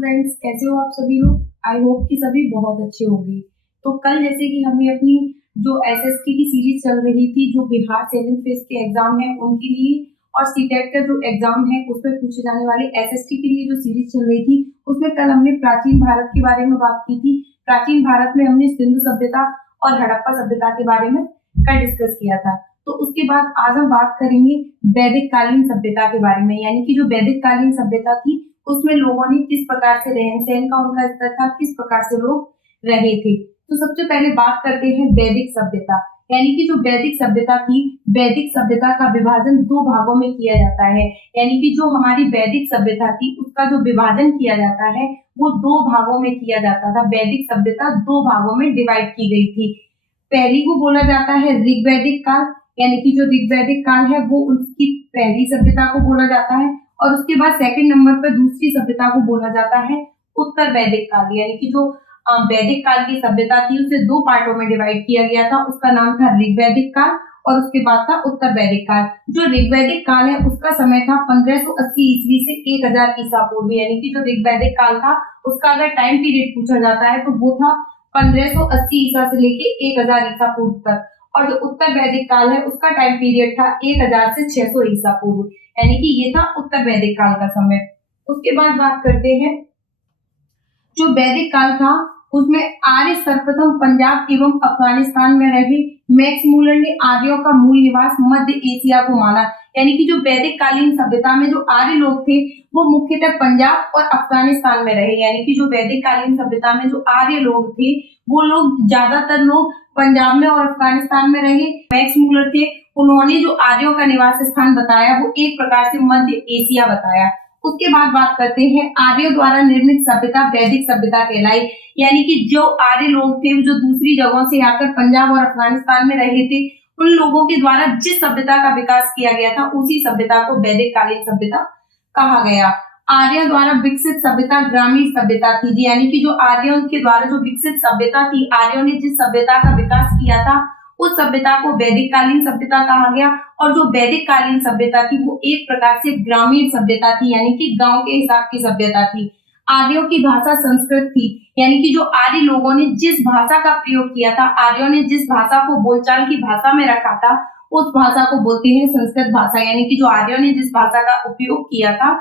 Friends, कैसे हो आप सभी लोग। आई होप कि सभी बहुत अच्छे होंगे। तो कल जैसे कि हमने अपनी जो एसएसटी की सीरीज चल रही थी, जो बिहार 7th फेज के एग्जाम है उनके लिए, और सीटेट का जो एग्जाम है उसमें पूछे जाने वाले एसएसटी के लिए जो सीरीज चल रही थी, उसमें कल हमने प्राचीन भारत के बारे में बात की थी। प्राचीन भारत में हमने सिंधु सभ्यता और हड़प्पा सभ्यता के बारे में कल डिस्कस किया था। तो उसके बाद आज हम बात करेंगे वैदिक कालीन सभ्यता के बारे में, यानी कि जो वैदिक कालीन सभ्यता थी उसमें लोगों ने किस प्रकार से रहन सहन का उनका स्तर था, किस प्रकार से लोग रहे थे। तो सबसे पहले बात करते हैं वैदिक सभ्यता, यानी कि जो वैदिक सभ्यता थी, वैदिक सभ्यता का विभाजन दो भागों में किया जाता है। यानी कि जो हमारी वैदिक सभ्यता थी उसका जो विभाजन किया जाता है वो दो भागों में किया जाता था। वैदिक सभ्यता दो भागों में डिवाइड की गई थी। पहली को बोला जाता है ऋग्वैदिक काल, यानी कि जो ऋग्वैदिक काल है वो उसकी पहली सभ्यता को बोला जाता है, और उसके बाद सेकंड नंबर पर दूसरी सभ्यता को बोला जाता है उत्तर वैदिक काल। यानी कि जो वैदिक काल की सभ्यता थी उसे दो पार्टों में डिवाइड किया गया था। उसका नाम था ऋग्वैदिक काल और उसके बाद था उत्तर वैदिक काल। जो ऋग्वैदिक काल है उसका समय था 1580 ईस्वी से 1000 ईसा पूर्व। यानी कि जो ऋग्वैदिक काल था उसका अगर टाइम पीरियड पूछा जाता है तो वो था 1580 ईसा से लेके 1000 ईसा पूर्व तक। और जो उत्तर वैदिक काल है उसका टाइम पीरियड था 1000 से 600 ईसा पूर्व। यानी कि ये था उत्तर वैदिक काल का समय। उसके बाद बात करते हैं जो वैदिक काल था उसमें आर्य सर्वप्रथम पंजाब एवं अफगानिस्तान में रहे। मैक्स मूलर ने आर्यों का मूल निवास मध्य एशिया को माना। यानी कि जो वैदिक कालीन सभ्यता में जो आर्य लोग थे वो मुख्यतः पंजाब और अफगानिस्तान में रहे। यानी कि जो वैदिक कालीन सभ्यता में जो आर्य लोग थे वो लोग ज्यादातर लोग पंजाब में और अफगानिस्तान में रहे। मैक्स मूलर थे, उन्होंने जो आर्यों का निवास स्थान बताया वो एक प्रकार से मध्य एशिया बताया। उसके बाद बात करते हैं आर्यों द्वारा निर्मित सभ्यता वैदिक सभ्यता कहलाई। यानी कि जो आर्य लोग थे जो दूसरी जगहों से आकर पंजाब और अफगानिस्तान में रहे थे, उन लोगों के द्वारा जिस सभ्यता का विकास किया गया था उसी सभ्यता को वैदिक कालीन सभ्यता कहा गया। आर्यों द्वारा विकसित सभ्यता ग्रामीण सभ्यता थी। यानी कि जो आर्यों के द्वारा जो विकसित सभ्यता थी, आर्यों ने जिस सभ्यता का विकास किया था उस सभ्यता को वैदिक कालीन सभ्यता कहा गया। और जो वैदिक कालीन सभ्यता थी वो एक प्रकार से ग्रामीण सभ्यता थी, यानी कि गांव के हिसाब की सभ्यता थी। आर्यों की भाषा संस्कृत थी। यानी कि जो आर्य लोगों ने जिस भाषा का प्रयोग किया था, आर्यों ने जिस भाषा को बोलचाल की भाषा में रखा था उस भाषा को बोलते हैं संस्कृत भाषा। यानी कि जो आर्यों ने जिस भाषा का उपयोग किया था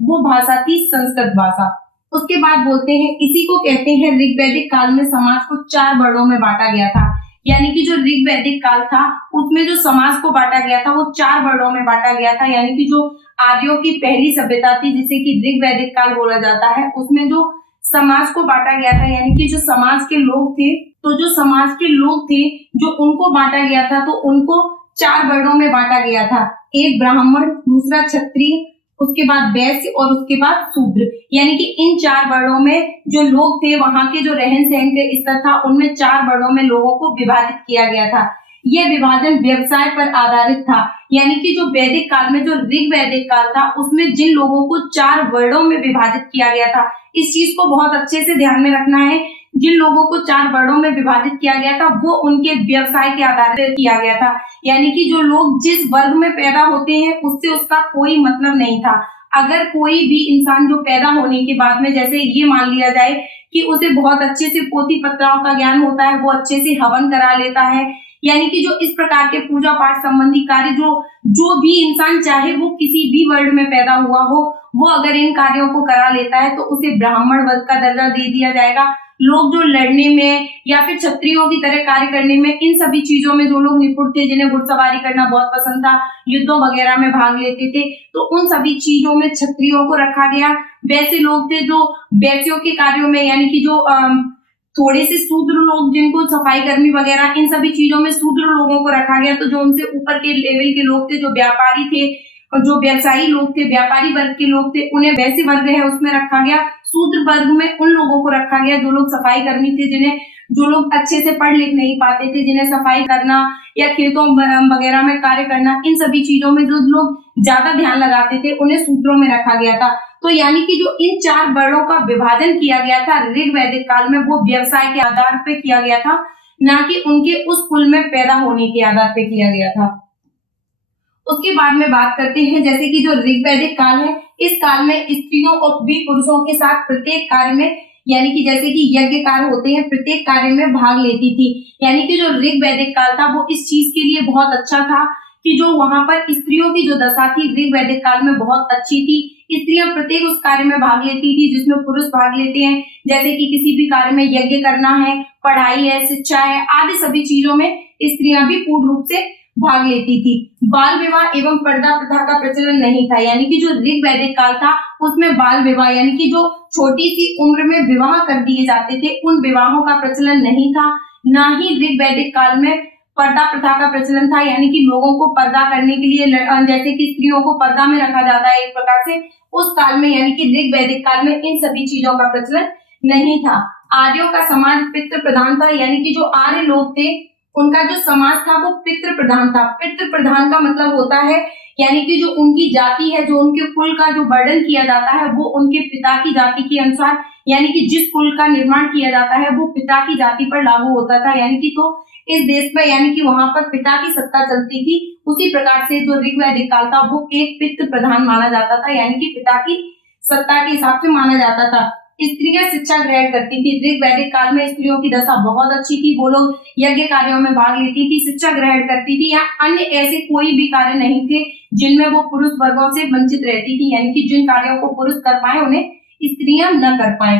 वो भाषा थी संस्कृत भाषा। उसके बाद बोलते हैं इसी को कहते हैं ऋग्वैदिक काल में समाज को 4 वर्णों में बांटा गया था। यानी कि जो ऋग्वैदिक काल था उसमें जो समाज को बांटा गया था वो 4 वर्णों में बांटा गया था। यानी कि जो आर्यों की पहली सभ्यता थी जिसे कि ऋग्वैदिक काल बोला जाता है, उसमें जो समाज को बांटा गया था, यानी कि जो समाज के लोग थे, तो जो समाज के लोग थे जो उनको बांटा गया था, तो उनको 4 वर्णों में बांटा गया था। एक ब्राह्मण, दूसरा क्षत्रिय, उसके बाद वैश्य और उसके बाद शूद्र। यानी कि इन 4 वर्णों में जो लोग थे वहां के जो रहन सहन के स्तर था उनमें 4 वर्णों में लोगों को विभाजित किया गया था। यह विभाजन व्यवसाय पर आधारित था। यानी कि जो वैदिक काल में जो ऋग्वैदिक काल था उसमें जिन लोगों को 4 वर्णों में विभाजित किया गया था, इस चीज को बहुत अच्छे से ध्यान में रखना है। जिन लोगों को 4 वर्णों में विभाजित किया गया था वो उनके व्यवसाय के आधार पर किया गया था। यानी कि जो लोग जिस वर्ग में पैदा होते हैं उससे उसका कोई मतलब नहीं था। अगर कोई भी इंसान जो पैदा होने के बाद में जैसे ये मान लिया जाए कि उसे बहुत अच्छे से पोथी पत्राओं का ज्ञान होता है, वो अच्छे से हवन करा लेता है, यानी कि जो इस प्रकार के पूजा पाठ संबंधी कार्य जो भी इंसान चाहे वो किसी भी वर्ग में पैदा हुआ हो, वो अगर इन कार्यों को करा लेता है तो उसे ब्राह्मण वर्ग का दर्जा दे दिया जाएगा। लोग जो लड़ने में या फिर क्षत्रियों की तरह कार्य करने में, इन सभी चीजों में जो लोग निपुण थे, जिन्हें घुड़सवारी करना बहुत पसंद था, युद्धों वगैरह में भाग लेते थे, तो उन सभी चीजों में क्षत्रियों को रखा गया। वैसे लोग थे जो वैश्यों के कार्यों में, यानी कि जो थोड़े से शूद्र लोग जिनको सफाई कर्मी वगैरह, इन सभी चीजों में शूद्र लोगों को रखा गया। तो जो उनसे ऊपर के लेवल के लोग थे, जो व्यापारी थे और जो व्यवसायी लोग थे, व्यापारी वर्ग के लोग थे, उन्हें वैसे वर्ग है उसमें रखा गया। शूद्र वर्ग में उन लोगों को रखा गया जो लोग सफाई कर्मी थे, जो लोग अच्छे से पढ़ लिख नहीं पाते थे, जिन्हें सफाई करना या खेतों वगैरह में कार्य करना, इन सभी चीजों में जो लोग ज्यादा ध्यान लगाते थे उन्हें शूद्रों में रखा गया था। तो यानी कि जो इन 4 वर्णों का विभाजन किया गया था ऋग्वैदिक काल में वो व्यवसाय के आधार पर किया गया था, ना कि उनके उस कुल में पैदा होने के आधार पर किया गया था। उसके बाद में बात करते हैं जैसे कि जो ऋग्वैदिक काल है, इस काल में स्त्रियों और भी पुरुषों के साथ प्रत्येक कार्य में यानी कि जैसे कि यज्ञ कार्य होते हैं, प्रत्येक कार्य में भाग लेती थी। यानी कि जो ऋग्वैदिक काल था वो इस चीज के लिए बहुत अच्छा था कि जो वहां पर स्त्रियों की जो दशा थी ऋग्वैदिक काल में बहुत अच्छी थी। स्त्रियां प्रत्येक उस कार्य में भाग लेती थी जिसमें पुरुष भाग लेते हैं, जैसे कि किसी भी कार्य में यज्ञ करना है, पढ़ाई है, शिक्षा है, आदि सभी चीजों में स्त्रियां भी पूर्ण रूप से भाग लेती थी। बाल विवाह एवं पर्दा प्रथा का प्रचलन नहीं था, यानी कि जो ऋग्वैदिक काल था उसमें बाल विवाह यानी कि जो छोटी सी उम्र में विवाह कर दिए जाते थे उन विवाहों का प्रचलन नहीं था। ना ही ऋग्वैदिक काल में पर्दा प्रथा का प्रचलन था, यानी कि लोगों को पर्दा करने के लिए जैसे कि स्त्रियों को पर्दा में रखा जाता है एक प्रकार से, उस काल में यानी कि ऋग्वैदिक काल में इन सभी चीजों का प्रचलन नहीं था। आर्यों का समाज पितृ प्रधान था, यानी कि जो आर्य लोग थे उनका जो समाज था वो पितृ प्रधान था। पितृ प्रधान का मतलब होता है यानी कि जो उनकी जाति है, जो उनके कुल का जो वर्णन किया जाता है वो उनके पिता की जाति के अनुसार, यानी कि जिस कुल का निर्माण किया जाता है वो पिता की जाति पर लागू होता था। यानी कि तो इस देश में यानी कि वहां पर पिता की सत्ता चलती थी। उसी प्रकार से जो ऋग्वैदिक काल था वो एक पितृ प्रधान माना जाता था, यानी कि पिता की सत्ता के हिसाब से माना जाता था। स्त्रियां शिक्षा ग्रहण करती थी। ऋग्वैदिक काल में स्त्रियों की दशा बहुत अच्छी थी, वो लोग यज्ञ कार्यों में भाग लेती थी, शिक्षा ग्रहण करती थी, या अन्य ऐसे कोई भी कार्य नहीं थे जिनमें वो पुरुष वर्गों से वंचित रहती थी, यानी कि जिन कार्यों को पुरुष कर पाए उन्हें स्त्रियां न कर पाए।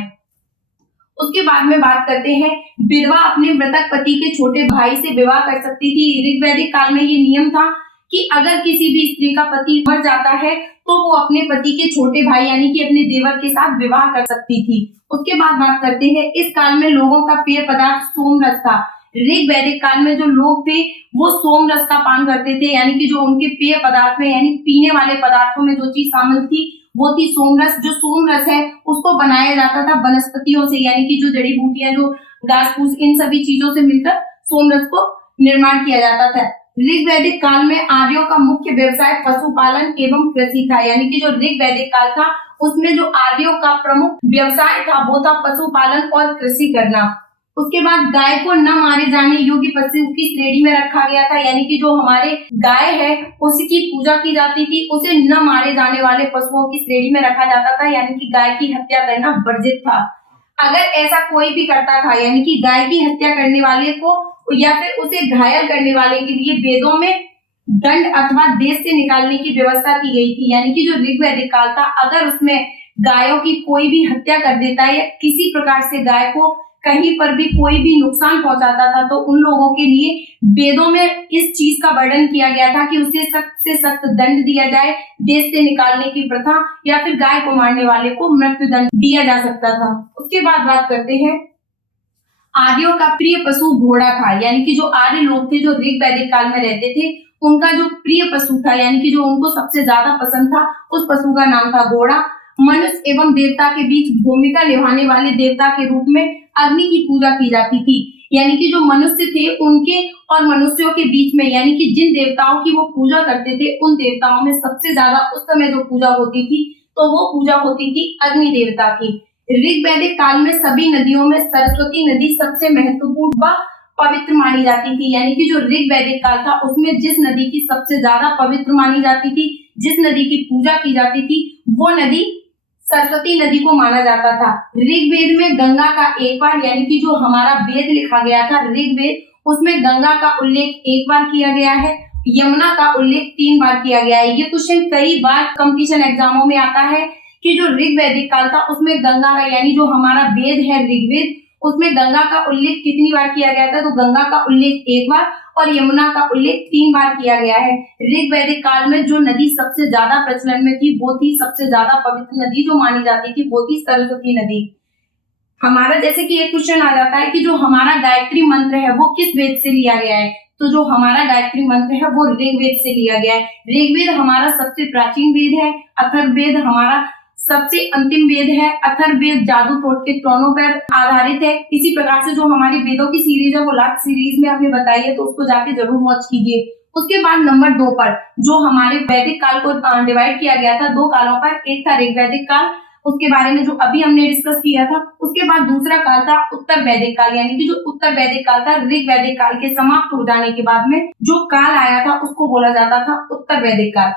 उसके बाद में बात करते हैं विधवा अपने मृतक पति के छोटे भाई से विवाह कर सकती थी। ऋग्वैदिक काल में ये नियम था कि अगर किसी भी स्त्री का पति मर जाता है तो वो अपने पति के छोटे भाई यानी कि अपने देवर के साथ विवाह कर सकती थी। उसके बाद बात करते हैं इस काल में लोगों का पेय पदार्थ सोमरस था। ऋग्वैदिक काल में जो लोग थे वो सोमरस का पान करते थे, यानी कि जो उनके पेय पदार्थ में यानी पीने वाले पदार्थों में जो चीज शामिल थी वो थी सोमरस। जो सोमरस है उसको बनाया जाता था वनस्पतियों से, यानी कि जो जड़ी बूटियां, जो घास फूस, इन सभी चीजों से मिलकर सोमरस को निर्माण किया जाता था। ऋग्वैदिक काल में आर्यों का मुख्य व्यवसाय पशुपालन एवं कृषि था, यानी कि जो ऋग्वैदिक काल था उसमें जो आर्यों का प्रमुख व्यवसाय था वो था पशुपालन और कृषि करना। उसके बाद गाय को न मारे जाने योग्य पशु की श्रेणी में रखा गया था, यानी कि जो हमारे गाय है उसकी पूजा की जाती थी, उसे न मारे जाने वाले पशुओं की श्रेणी में रखा जाता था, यानी कि गाय की हत्या करना वर्जित था। अगर ऐसा कोई भी करता था यानी कि गाय की हत्या करने वाले को या फिर उसे घायल करने वाले के लिए वेदों में दंड अथवा देश से निकालने की व्यवस्था की गई थी। यानी कि जो ऋग्वैदिक काल था अगर उसमें गायों की कोई भी हत्या कर देता है या किसी प्रकार से गाय को कहीं पर भी कोई भी नुकसान पहुंचाता था तो उन लोगों के लिए वेदों में इस चीज का वर्णन किया गया था कि उसे सख्त से सख्त दंड दिया जाए, देश से निकालने की प्रथा, या फिर गाय को मारने वाले को मृत्यु दंड दिया जा सकता था। उसके बाद बात करते हैं आर्यों का प्रिय पशु घोड़ा था, यानी कि जो आर्य लोग थे जो ऋग्वैदिक काल में रहते थे उनका जो प्रिय पशु था यानी कि जो उनको सबसे ज्यादा पसंद था उस पशु का नाम था घोड़ा। मनुष्य एवं देवता के बीच भूमिका निभाने वाले देवता के रूप में अग्नि की पूजा की जाती थी, यानी कि जो मनुष्य थे उनके और मनुष्यों के बीच में यानी कि जिन देवताओं की वो पूजा करते थे उन देवताओं में सबसे ज्यादा उस समय जो पूजा होती थी तो वो पूजा होती थी अग्नि देवता की। ऋग्वैदिक काल में सभी नदियों में सरस्वती नदी सबसे महत्वपूर्ण व पवित्र मानी जाती थी, यानी कि जो ऋग्वैदिक काल था उसमें जिस नदी की सबसे ज्यादा पवित्र मानी जाती थी, जिस नदी की पूजा की जाती थी वो नदी सरस्वती नदी को माना जाता था। ऋग्वेद में गंगा का एक बार यानी कि जो हमारा वेद लिखा गया था ऋग्वेद, उसमें गंगा का उल्लेख एक बार किया गया है, यमुना का उल्लेख 3 बार किया गया है। ये क्वेश्चन कई बार कंपटीशन एग्जामों में आता है कि जो ऋग्वैदिक काल था उसमें गंगा का यानी जो हमारा वेद है ऋग्वेद उसमें गंगा का उल्लेख कितनी बार किया गया था, तो गंगा का उल्लेख 1 बार और यमुना का उल्लेख 3 बार किया गया है। ऋग्वैदिक काल में जो नदी सबसे ज्यादा प्रचलन में थी वो थी सबसे ज्यादा पवित्र नदी जो मानी जाती थी वो थी सरस्वती नदी। हमारा जैसे कि एक क्वेश्चन आ जाता है कि जो हमारा गायत्री मंत्र है वो किस वेद से लिया गया है, तो जो हमारा गायत्री मंत्र है वो ऋग्वेद से लिया गया है। ऋग्वेद हमारा सबसे प्राचीन वेद है, अथर्ववेद हमारा सबसे अंतिम वेद है। अथर्ववेद जादू टोटके टोनों पर आधारित है। इसी प्रकार से जो हमारी वेदों की सीरीज है वो लास्ट सीरीज में हमने बताई है तो उसको जाके जरूर वॉच कीजिए। उसके बाद नंबर 2 पर जो हमारे वैदिक काल को डिवाइड किया गया था 2 कालों पर, एक था ऋग्वैदिक काल उसके बारे में जो अभी हमने डिस्कस किया था। उसके बाद दूसरा काल था उत्तर वैदिक काल, यानी कि जो उत्तर वैदिक काल था, ऋग वैदिक काल के समाप्त हो जाने के बाद में जो काल आया था उसको बोला जाता था उत्तर वैदिक काल।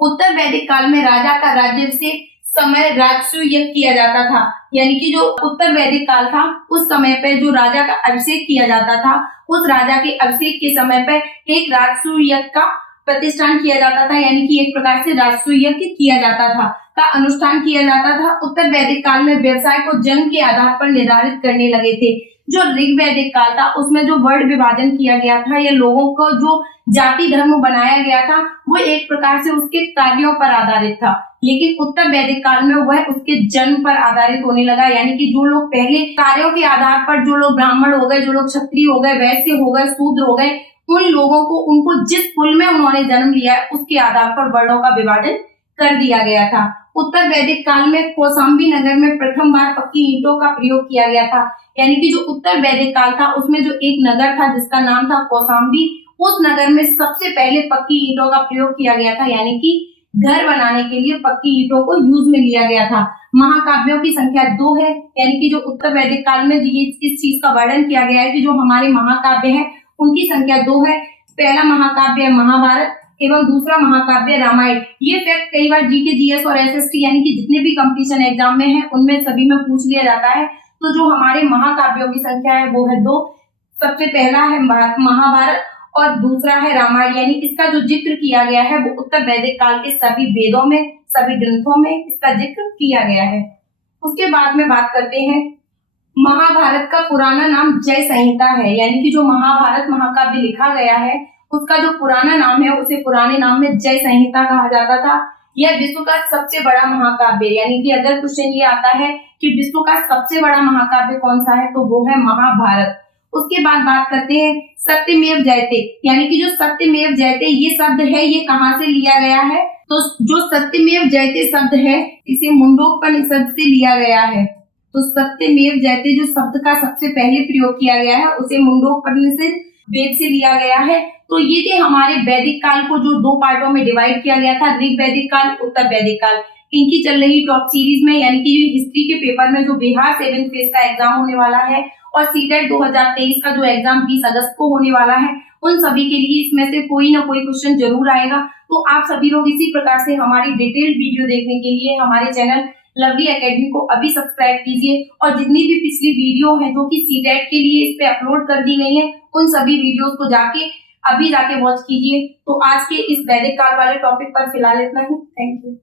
उत्तर वैदिक काल में राजा का राज्याभिषेक समय राजसूय यज्ञ किया जाता था, यानी कि जो उत्तर वैदिक काल था उस समय पे जो राजा का अभिषेक किया जाता था, उस राजा के अभिषेक के समय पे एक राजसूय यज्ञ का प्रतिष्ठान किया जाता था, यानी कि एक प्रकार से राजसूय यज्ञ किया जाता था, का अनुष्ठान किया जाता था। उत्तर वैदिक काल में व्यवसाय को जन्म के आधार पर निर्धारित करने लगे थे। जो ऋग वैदिक काल था उसमें जो वर्ण विभाजन किया गया था या लोगों को जो जाति धर्म बनाया गया था वो एक प्रकार से उसके कार्यों पर आधारित था, लेकिन उत्तर वैदिक काल में वह उसके जन्म पर आधारित होने लगा, यानी कि जो लोग पहले कार्यों के आधार पर, जो लोग ब्राह्मण हो गए, जो लोग क्षत्रिय हो गए, वैश्य हो गए, शूद्र हो गए, उन लोगों को उनको जिस कुल में उन्होंने जन्म लिया है उसके आधार पर वर्णों का विभाजन कर दिया गया था। उत्तर वैदिक काल में कौशाम्बी नगर में प्रथम बार पक्की ईंटों का प्रयोग किया गया था, यानी कि जो उत्तर वैदिक काल था उसमें जो एक नगर था जिसका नाम था कौशाम्बी, उस नगर में सबसे पहले पक्की ईंटों का प्रयोग किया गया था, यानी कि घर बनाने के लिए पक्की ईंटों को यूज में लिया गया था। महाकाव्यों की संख्या 2 है, यानी कि जो उत्तर वैदिक काल में ये इस चीज का वर्णन किया गया है कि जो हमारे महाकाव्य हैं उनकी संख्या 2 है। पहला महाकाव्य है महाभारत एवं दूसरा महाकाव्य रामायण। ये फैक्ट कई बार जीके, जीएस और एसएसटी यानी कि जितने भी कंपटीशन एग्जाम में है उनमें सभी में पूछ लिया जाता है। तो जो हमारे महाकाव्यों की संख्या है वो है 2। सबसे पहला है महाभारत और दूसरा है रामायण, यानी इसका जो जिक्र किया गया है वो उत्तर वैदिक काल के सभी वेदों में, सभी ग्रंथों में इसका जिक्र किया गया है। उसके बाद में बात करते हैं महाभारत का पुराना नाम जय संहिता है, यानी कि जो महाभारत महाकाव्य लिखा गया है उसका जो पुराना नाम है उसे पुराने नाम में जय संहिता कहा जाता था। यह विश्व का सबसे बड़ा महाकाव्य, यानी कि अगर क्वेश्चन ये आता है कि विश्व का सबसे बड़ा महाकाव्य कौन सा है तो वो है महाभारत। उसके बाद बात करते हैं सत्यमेव जयते, यानी कि जो सत्यमेव जयते ये शब्द है ये कहाँ से लिया गया है, तो जो सत्यमेव जयते शब्द है इसे मुंडोपनिषद से लिया गया है। तो सत्यमेव जयते जो शब्द का सबसे पहले प्रयोग किया गया है उसे मुंडोपनिषद वेद से लिया गया है। तो ये थे हमारे वैदिक काल को जो 2 पार्टों में डिवाइड किया गया था, ऋग वैदिक काल, उत्तर वैदिक काल। इनकी चल रही टॉप सीरीज में, यानी कि हिस्ट्री के पेपर में जो बिहार 7th फेज का एग्जाम होने वाला है और सीटेट 2023 का जो एग्जाम 20 अगस्त को होने वाला है, उन सभी के लिए इसमें से कोई ना कोई क्वेश्चन जरूर आएगा। तो आप सभी लोग इसी प्रकार से हमारी डिटेल्ड वीडियो देखने के लिए हमारे चैनल लवली एकेडमी को अभी सब्सक्राइब कीजिए और जितनी भी पिछली वीडियो है जो कि सीटेट के लिए इस पे अपलोड कर दी गई है उन सभी वीडियोस को जाके वॉच कीजिए। तो आज के इस वैदिक काल वाले टॉपिक पर फिलहाल इतना ही। Thank you.